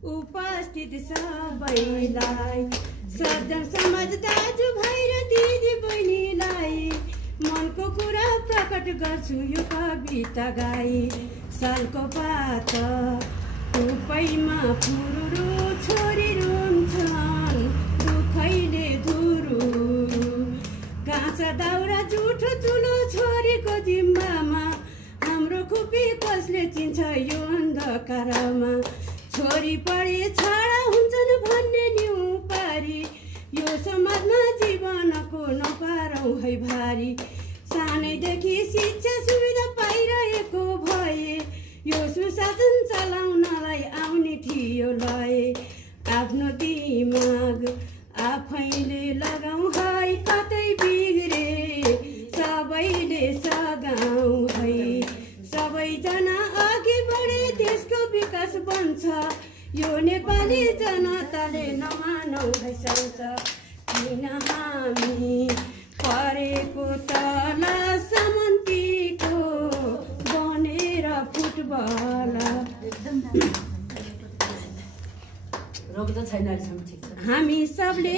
उपस्थित सबैलाई, सज्जन समाज दाजुभाइ र दिदी बहिनीलाई मनको कुरा प्रकट गर्छु यो कविता गाई। सालको पात उपैमा फुरुरु छोरी रुन्छन् दुखैले धुरु, काँचा दाउरा जुठो चुलो छोरीको जिम्मामा, हाम्रो खुपी कसले चिन्छ यो अन्धकारमा। छोरी पढे छाडा हुन्छन् भन्ने न्यु पारी, यो समाजमा जीवनको नपारौँ है भारी। सानैदेखि शिक्षा सुविधा पाइरहेको भए यो सुशासन चलाउनलाई आउने थियो लय। आफ्नो दिमाग आफैले लगाउँ है, कतै बिग्रे सबैले सघाउँ है। सबैजना अघि बढे देशको विकास बन्छ, यो नेपाली जनताले नमानौ है सन्छ। किन हामी परेको तल समन्तीको बनेर फुटबल, हामी सबले